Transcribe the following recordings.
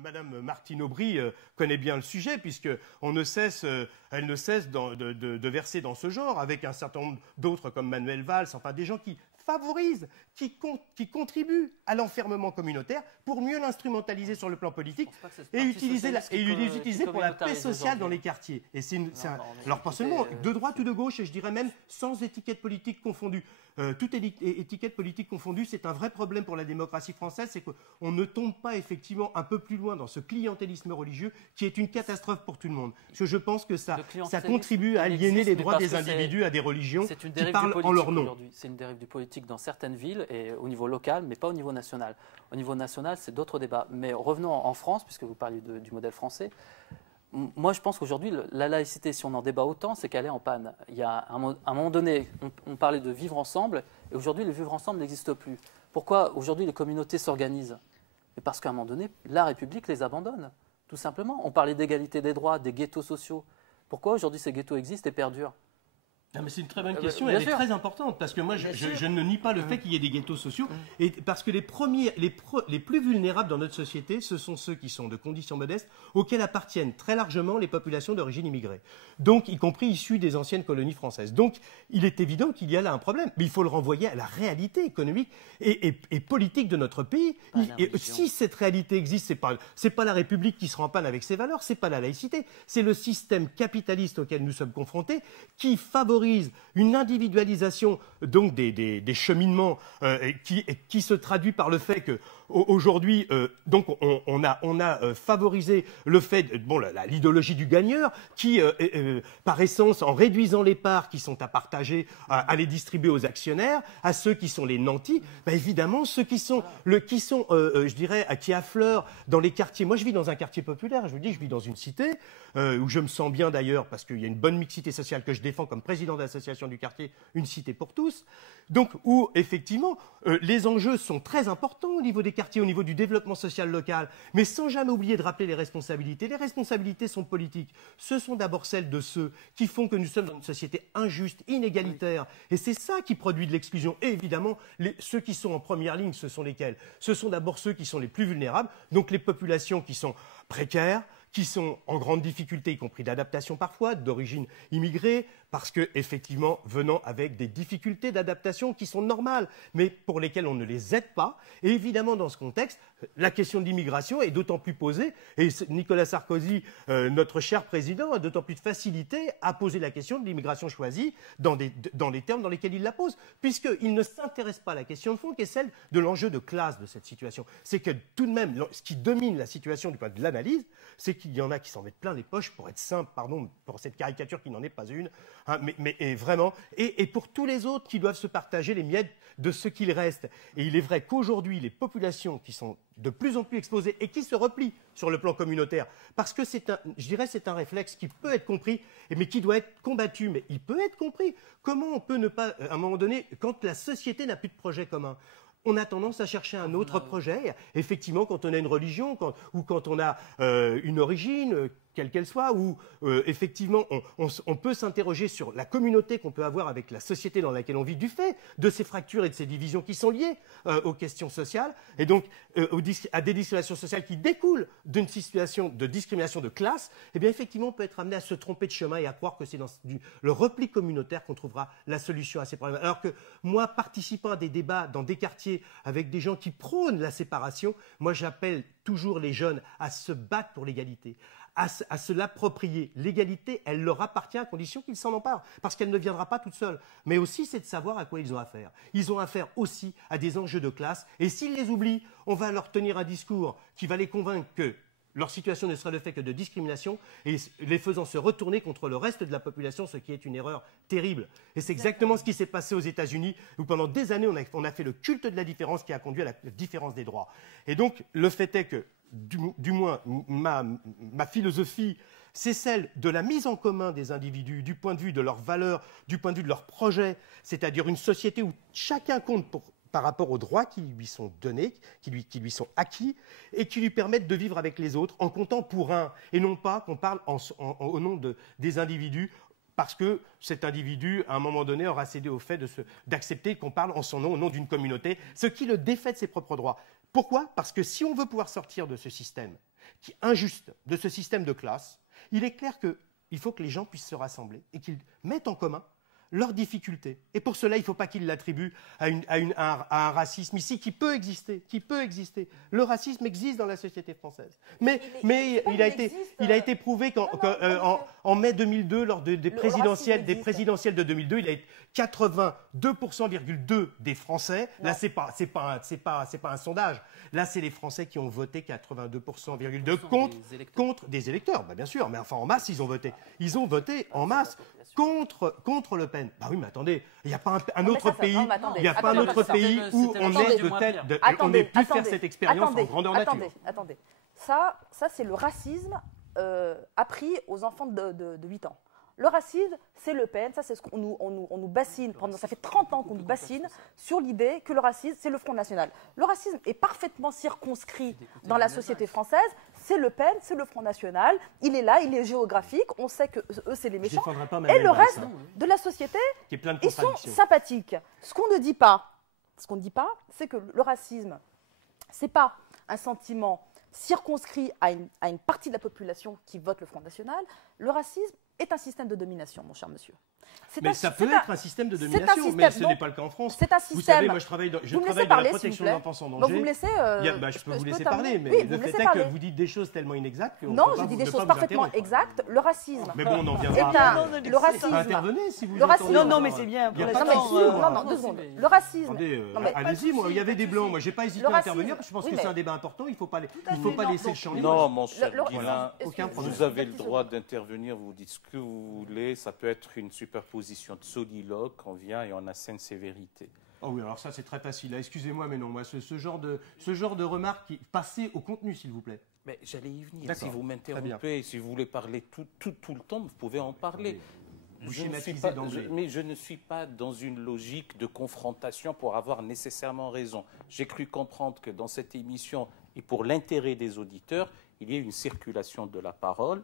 Madame Martine Aubry connaît bien le sujet, puisqu'elle ne cesse de verser dans ce genre, avec un certain nombre d'autres comme Manuel Valls, enfin des gens qui favorisent, qui contribuent à l'enfermement communautaire pour mieux l'instrumentaliser sur le plan politique et l'utiliser pour la paix sociale dans les quartiers. Et alors pas seulement de droite ou de gauche, et je dirais même sans étiquette politique confondue. Toute étiquette politique confondue, c'est un vrai problème pour la démocratie française, c'est qu'on ne tombe pas effectivement un peu plus loin dans ce clientélisme religieux qui est une catastrophe pour tout le monde. Parce que je pense que ça contribue à aliéner les droits des individus à des religions qui parlent en leur nom. C'est une dérive du politique dans certaines villes et au niveau local, mais pas au niveau national. Au niveau national, c'est d'autres débats. Mais revenons en France, puisque vous parlez du modèle français. Moi, je pense qu'aujourd'hui, la laïcité, si on en débat autant, c'est qu'elle est en panne. Il y a à un moment donné, on parlait de vivre ensemble, et aujourd'hui, le vivre ensemble n'existe plus. Pourquoi aujourd'hui les communautés s'organisent? Parce qu'à un moment donné, la République les abandonne, tout simplement. On parlait d'égalité des droits, des ghettos sociaux. Pourquoi aujourd'hui ces ghettos existent et perdurent? Non, mais c'est une très bonne question, elle est très importante, parce que moi je ne nie pas le fait qu'il y ait des ghettos sociaux, et parce que les plus vulnérables dans notre société, ce sont ceux qui sont de conditions modestes, auxquels appartiennent très largement les populations d'origine immigrée, donc y compris issues des anciennes colonies françaises. Donc il est évident qu'il y a là un problème, mais il faut le renvoyer à la réalité économique et politique de notre pays. Et si cette réalité existe, c'est pas la République qui sera en panne avec ses valeurs, c'est pas la laïcité, c'est le système capitaliste auquel nous sommes confrontés qui favorise une individualisation donc des cheminements qui se traduit par le fait que aujourd'hui donc on a favorisé le fait l'idéologie du gagneur qui par essence en réduisant les parts qui sont à partager à les distribuer aux actionnaires, à ceux qui sont les nantis, évidemment ceux qui sont je dirais qui affleurent dans les quartiers. Moi je vis dans un quartier populaire, je vous dis, je vis dans une cité où je me sens bien d'ailleurs parce qu'il y a une bonne mixité sociale que je défends comme président de l'association du quartier Une Cité pour tous, donc où effectivement les enjeux sont très importants au niveau des quartiers, au niveau du développement social local, mais sans jamais oublier de rappeler les responsabilités. Les responsabilités sont politiques. Ce sont d'abord celles de ceux qui font que nous sommes dans une société injuste, inégalitaire, et c'est ça qui produit de l'exclusion. Et évidemment, ceux qui sont en première ligne, ce sont lesquels? Ce sont d'abord ceux qui sont les plus vulnérables, donc les populations qui sont précaires, qui sont en grande difficulté, y compris d'adaptation parfois, d'origine immigrée, parce que effectivement venant avec des difficultés d'adaptation qui sont normales, mais pour lesquelles on ne les aide pas. Et évidemment, dans ce contexte, la question de l'immigration est d'autant plus posée, et Nicolas Sarkozy, notre cher président, a d'autant plus de facilité à poser la question de l'immigration choisie dans les termes dans lesquels il la pose, puisqu'il ne s'intéresse pas à la question de fond, qui est celle de l'enjeu de classe de cette situation. C'est que tout de même, ce qui domine la situation du point de vue de l'analyse, c'est qu'il y en a qui s'en mettent plein les poches, pour être simple, pardon, pour cette caricature qui n'en est pas une, hein, mais vraiment, et pour tous les autres qui doivent se partager les miettes de ce qu'il reste. Et il est vrai qu'aujourd'hui, les populations qui sont de plus en plus exposées et qui se replient sur le plan communautaire, parce que c'est un réflexe qui peut être compris, mais qui doit être combattu, mais il peut être compris. Comment on peut ne pas, à un moment donné, quand la société n'a plus de projet commun, on a tendance à chercher un autre projet. Effectivement, quand on a une religion ou quand on a une origine, quelle qu'elle soit, ou effectivement on peut s'interroger sur la communauté qu'on peut avoir avec la société dans laquelle on vit du fait de ces fractures et de ces divisions qui sont liées aux questions sociales et donc à des discriminations sociales qui découlent d'une situation de discrimination de classe. Eh bien effectivement on peut être amené à se tromper de chemin et à croire que c'est dans le repli communautaire qu'on trouvera la solution à ces problèmes. Alors que moi, participant à des débats dans des quartiers avec des gens qui prônent la séparation, moi j'appelle toujours les jeunes à se battre pour l'égalité, à se l'approprier. L'égalité, elle leur appartient à condition qu'ils s'en emparent, parce qu'elle ne viendra pas toute seule. Mais aussi, c'est de savoir à quoi ils ont affaire. Ils ont affaire aussi à des enjeux de classe, et s'ils les oublient, on va leur tenir un discours qui va les convaincre que leur situation ne sera le fait que de discrimination, et les faisant se retourner contre le reste de la population, ce qui est une erreur terrible. Et c'est exactement ce qui s'est passé aux États-Unis, où pendant des années, on a fait le culte de la différence qui a conduit à la différence des droits. Et donc, le fait est que du moins ma philosophie, c'est celle de la mise en commun des individus du point de vue de leurs valeurs, du point de vue de leurs projets, c'est-à-dire une société où chacun compte par rapport aux droits qui lui sont donnés, qui lui sont acquis, et qui lui permettent de vivre avec les autres en comptant pour un, et non pas qu'on parle au nom des individus, parce que cet individu, à un moment donné, aura cédé au fait d'accepter qu'on parle en son nom, au nom d'une communauté, ce qui le défait de ses propres droits. Pourquoi? Parce que si on veut pouvoir sortir de ce système, injuste de ce système de classe, il est clair qu'il faut que les gens puissent se rassembler et qu'ils mettent en commun leurs difficultés. Et pour cela, il ne faut pas qu'ils l'attribuent à un racisme ici qui peut exister, Le racisme existe dans la société française. Mais il a été prouvé qu'en mai 2002, lors des présidentielles de 2002, il a été 82,2% des Français. Non. Là, c'est pas un sondage. Là, c'est les Français qui ont voté 82,2% contre des électeurs. Bah, bien sûr, mais enfin en masse, ils ont voté. Ils ont voté en masse contre Le Pen. Bah oui, mais attendez, il n'y a pas un autre pays, il n'y a pas un autre pays où on ait pu faire cette expérience en grandeur nature. Attendez. Ça c'est le racisme appris aux enfants de 8 ans. Le racisme, c'est Le Pen, ça c'est ce qu'on nous bassine, ça fait 30 ans qu'on nous bassine sur l'idée que le racisme, c'est le Front National. Le racisme est parfaitement circonscrit dans la société française, c'est Le Pen, c'est le Front National, il est là, il est géographique, on sait que eux c'est les méchants, et le reste de la société, ils sont sympathiques. Ce qu'on ne dit pas, c'est que le racisme, c'est pas un sentiment circonscrit à une partie de la population qui vote le Front National. Le racisme est un système de domination, mon cher monsieur. Mais ça peut être un système de domination, mais ce n'est pas le cas en France. C'est un système. Vous savez, moi je travaille dans la protection de l'enfance en danger. Donc vous me laissez, je peux vous laisser parler, mais le fait est que vous dites des choses tellement inexactes. Non, je dis des choses parfaitement exactes. Le racisme. Mais bon, on en viendra. Le racisme. Intervenez si vous voulez. Non, mais c'est bien. Non, 2 secondes. Le racisme. Allez-y, il y avait des blancs. Moi, j'ai pas hésité à intervenir. Je pense que c'est un débat important. Il ne faut pas laisser le champ libre. Non, mon cher Guilain, vous avez le droit d'intervenir. Vous dites ce que vous voulez. Ça peut être une superposition de soliloque, on vient et on assène ses vérités. Oh oui, alors ça c'est très facile. Excusez-moi, mais non, moi ce genre de remarques, passez au contenu, s'il vous plaît. Mais j'allais y venir. Si vous m'interrompez, si vous voulez parler tout le temps, vous pouvez en parler. Je ne suis pas dans une logique de confrontation pour avoir nécessairement raison. J'ai cru comprendre que dans cette émission, et pour l'intérêt des auditeurs, il y a une circulation de la parole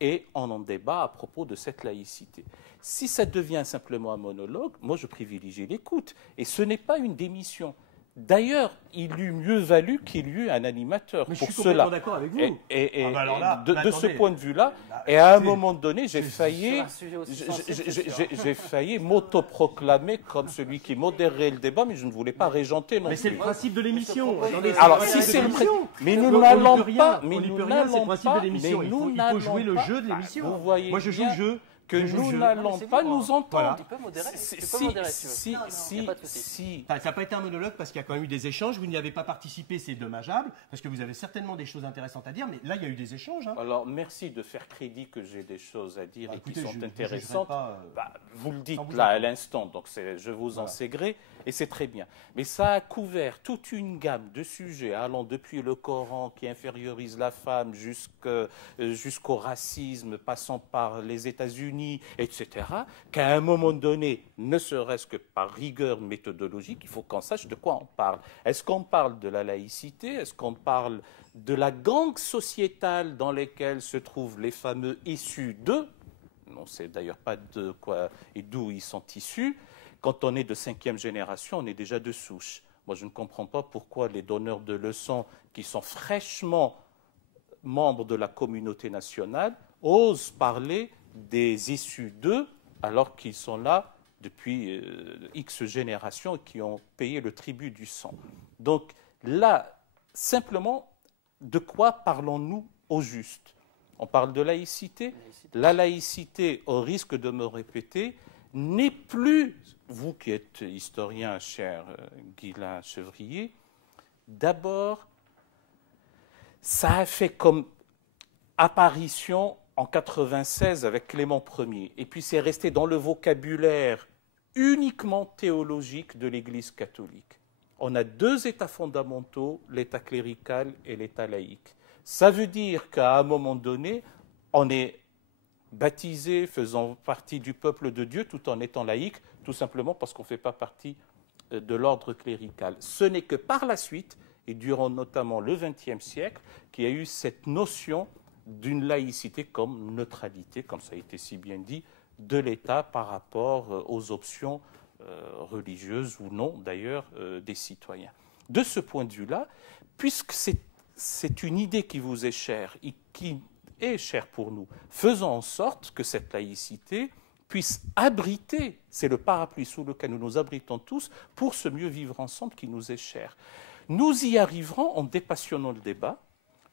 et on en débat à propos de cette laïcité. Si ça devient simplement un monologue, moi je privilégie l'écoute. Et ce n'est pas une démission. D'ailleurs, il eût mieux valu qu'il y eut un animateur mais pour je suis cela. complètement d'accord avec vous. De ce point de vue-là, et à un moment donné, j'ai failli m'autoproclamer comme celui qui modérerait le débat, mais je ne voulais pas régenter non plus. Mais c'est le principe de l'émission. Alors, si c'est le principe, mais nous n'allons pas, c'est le principe de l'émission. Il faut jouer le jeu de l'émission. Vous voyez, moi je joue le jeu. Que nous n'allons pas nous entendre. Tu peux modérer. Ça n'a pas été un monologue parce qu'il y a quand même eu des échanges. Vous n'y avez pas participé, c'est dommageable, parce que vous avez certainement des choses intéressantes à dire, mais là, il y a eu des échanges. Alors, merci de faire crédit que j'ai des choses à dire et qui sont intéressantes. Vous le dites là à l'instant, donc je vous en sais gré, et c'est très bien. Mais ça a couvert toute une gamme de sujets, allant depuis le Coran qui infériorise la femme jusqu'au racisme, passant par les États-Unis, etc., qu'à un moment donné, ne serait-ce que par rigueur méthodologique, il faut qu'on sache de quoi on parle. Est-ce qu'on parle de la laïcité? Est-ce qu'on parle de la gangue sociétale dans laquelle se trouvent les fameux issus d'eux? On ne sait d'ailleurs pas de quoi et d'où ils sont issus. Quand on est de 5e génération, on est déjà de souche. Moi, je ne comprends pas pourquoi les donneurs de leçons qui sont fraîchement membres de la communauté nationale osent parler des issus d'eux, alors qu'ils sont là depuis X générations et qui ont payé le tribut du sang. Donc là, simplement, de quoi parlons-nous au juste? On parle de laïcité. La laïcité, au risque de me répéter, n'est plus, vous qui êtes historien, cher Guilain Chevrier, d'abord, ça a fait comme apparition en 96 avec Clément Ier. Et puis c'est resté dans le vocabulaire uniquement théologique de l'Église catholique. On a 2 états fondamentaux, l'état clérical et l'état laïque. Ça veut dire qu'à un moment donné, on est baptisé, faisant partie du peuple de Dieu, tout en étant laïque, tout simplement parce qu'on ne fait pas partie de l'ordre clérical. Ce n'est que par la suite, et durant notamment le XXe siècle, qu'il y a eu cette notion d'une laïcité comme neutralité, comme ça a été si bien dit, de l'État par rapport aux options religieuses ou non, d'ailleurs, des citoyens. De ce point de vue-là, puisque c'est une idée qui vous est chère et qui est chère pour nous. Faisons en sorte que cette laïcité puisse abriter, c'est le parapluie sous lequel nous nous abritons tous, pour ce mieux vivre ensemble qui nous est cher. Nous y arriverons en dépassionnant le débat,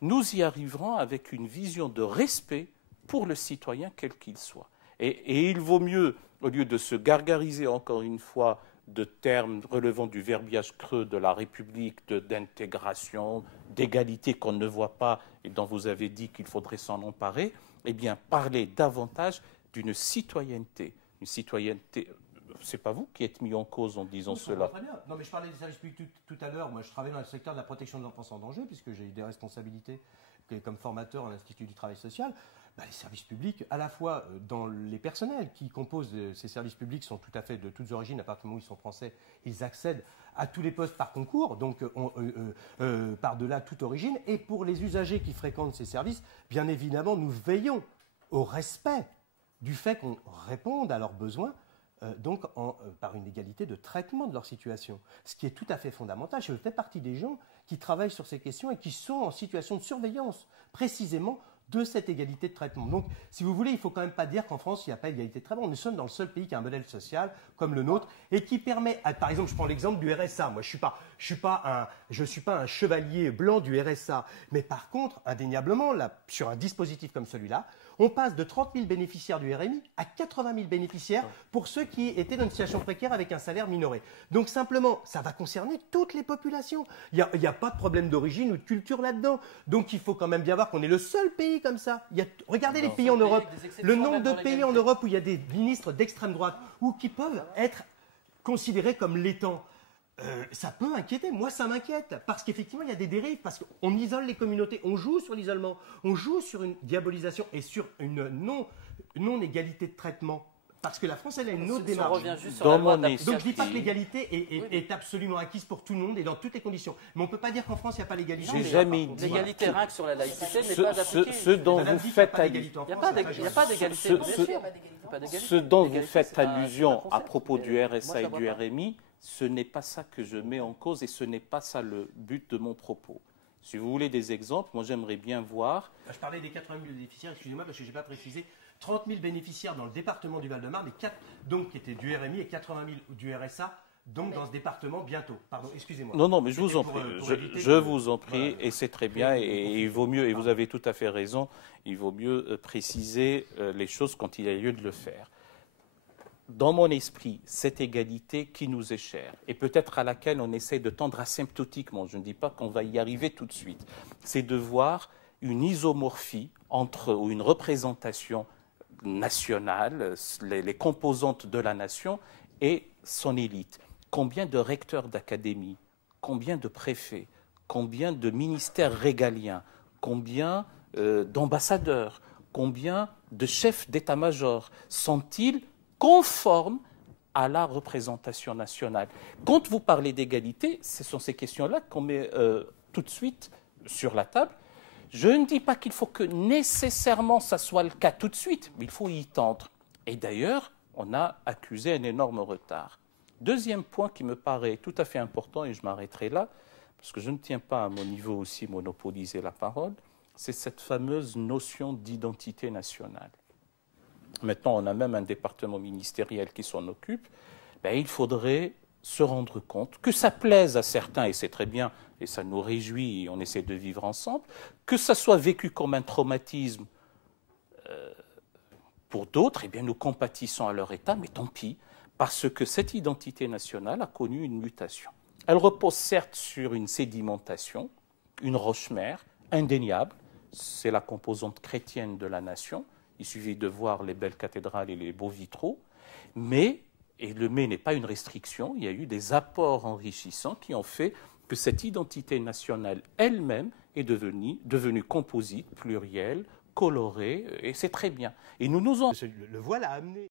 nous y arriverons avec une vision de respect pour le citoyen quel qu'il soit. Et il vaut mieux, au lieu de se gargariser encore une fois de termes relevant du verbiage creux de la République, d'intégration, d'égalité qu'on ne voit pas et dont vous avez dit qu'il faudrait s'en emparer, eh bien parler davantage d'une citoyenneté. Une citoyenneté, c'est pas vous qui êtes mis en cause en disant cela. Très bien. Non, mais je parlais des services publics tout à l'heure. Moi, je travaille dans le secteur de la protection de l'enfance en danger, puisque j'ai eu des responsabilités comme formateur à l'Institut du travail social. Les services publics, à la fois dans les personnels qui composent ces services publics, sont tout à fait de toutes origines. À partir du moment où ils sont français, ils accèdent à tous les postes par concours, donc par-delà toute origine. Et pour les usagers qui fréquentent ces services, bien évidemment, nous veillons au respect du fait qu'on réponde à leurs besoins, par une égalité de traitement de leur situation. Ce qui est tout à fait fondamental. Je fais partie des gens qui travaillent sur ces questions et qui sont en situation de surveillance, précisément, de cette égalité de traitement. Donc, si vous voulez, il ne faut quand même pas dire qu'en France, il n'y a pas d'égalité de traitement. Nous sommes dans le seul pays qui a un modèle social comme le nôtre et qui permet, par exemple, je prends l'exemple du RSA. Moi, je suis pas un chevalier blanc du RSA. Mais par contre, indéniablement, là, sur un dispositif comme celui-là, on passe de 30 000 bénéficiaires du RMI à 80 000 bénéficiaires pour ceux qui étaient dans une situation précaire avec un salaire minoré. Donc simplement, ça va concerner toutes les populations. Il n'y a pas de problème d'origine ou de culture là-dedans. Donc il faut quand même bien voir qu'on est le seul pays comme ça. Regardez les pays en Europe, le nombre de pays en Europe où il y a des ministres d'extrême droite ou qui peuvent être considérés comme l'étang. Ça peut inquiéter. Moi, ça m'inquiète. Parce qu'effectivement, il y a des dérives. Parce qu'on isole les communautés. On joue sur l'isolement. On joue sur une diabolisation et sur une non-égalité de traitement. Parce que la France, elle a une autre démarche. Donc, je ne dis pas que l'égalité est absolument acquise pour tout le monde et dans toutes les conditions. Mais on ne peut pas dire qu'en France, il n'y a pas l'égalité. L'égalité rien que sur la laïcité n'est pas appliquée. Ce dont vous faites allusion. Il n'y a pas d'égalité. Ce dont vous faites allusion à propos du RSA et du RMI, ce n'est pas ça que je mets en cause et ce n'est pas ça le but de mon propos. Si vous voulez des exemples, moi j'aimerais bien voir... Je parlais des 80 000 bénéficiaires, excusez-moi parce que je n'ai pas précisé, 30 000 bénéficiaires dans le département du Val-de-Marne, donc qui étaient du RMI et 80 000 du RSA, donc dans ce département bientôt. Pardon, excusez-moi. Non, mais je vous en prie, je vous en prie, voilà. Et c'est très bien, et il vaut mieux, et vous avez tout à fait raison, il vaut mieux préciser les choses quand il y a lieu de le faire. Dans mon esprit, cette égalité qui nous est chère, et peut-être à laquelle on essaie de tendre asymptotiquement, je ne dis pas qu'on va y arriver tout de suite, c'est de voir une isomorphie ou une représentation nationale, les composantes de la nation et son élite. Combien de recteurs d'académie, combien de préfets, combien de ministères régaliens, combien d'ambassadeurs, combien de chefs d'état-major sont-ils conformes à la représentation nationale? Quand vous parlez d'égalité, ce sont ces questions-là qu'on met tout de suite sur la table. Je ne dis pas qu'il faut que nécessairement ça soit le cas tout de suite, mais il faut y tendre. Et d'ailleurs, on a accusé un énorme retard. Deuxième point qui me paraît tout à fait important, et je m'arrêterai là, parce que je ne tiens pas à mon niveau aussi monopoliser la parole, c'est cette fameuse notion d'identité nationale. Maintenant, on a même un département ministériel qui s'en occupe. Il faudrait se rendre compte que ça plaise à certains, et c'est très bien, et ça nous réjouit, et on essaie de vivre ensemble, que ça soit vécu comme un traumatisme pour d'autres, eh bien nous compatissons à leur état, mais tant pis, parce que cette identité nationale a connu une mutation. Elle repose certes sur une sédimentation, une roche-mère indéniable, c'est la composante chrétienne de la nation. Il suffit de voir les belles cathédrales et les beaux vitraux. Mais, et le mais n'est pas une restriction, il y a eu des apports enrichissants qui ont fait que cette identité nationale elle-même est devenue composite, plurielle, colorée, et c'est très bien. Et nous nous en... Le voilà amené.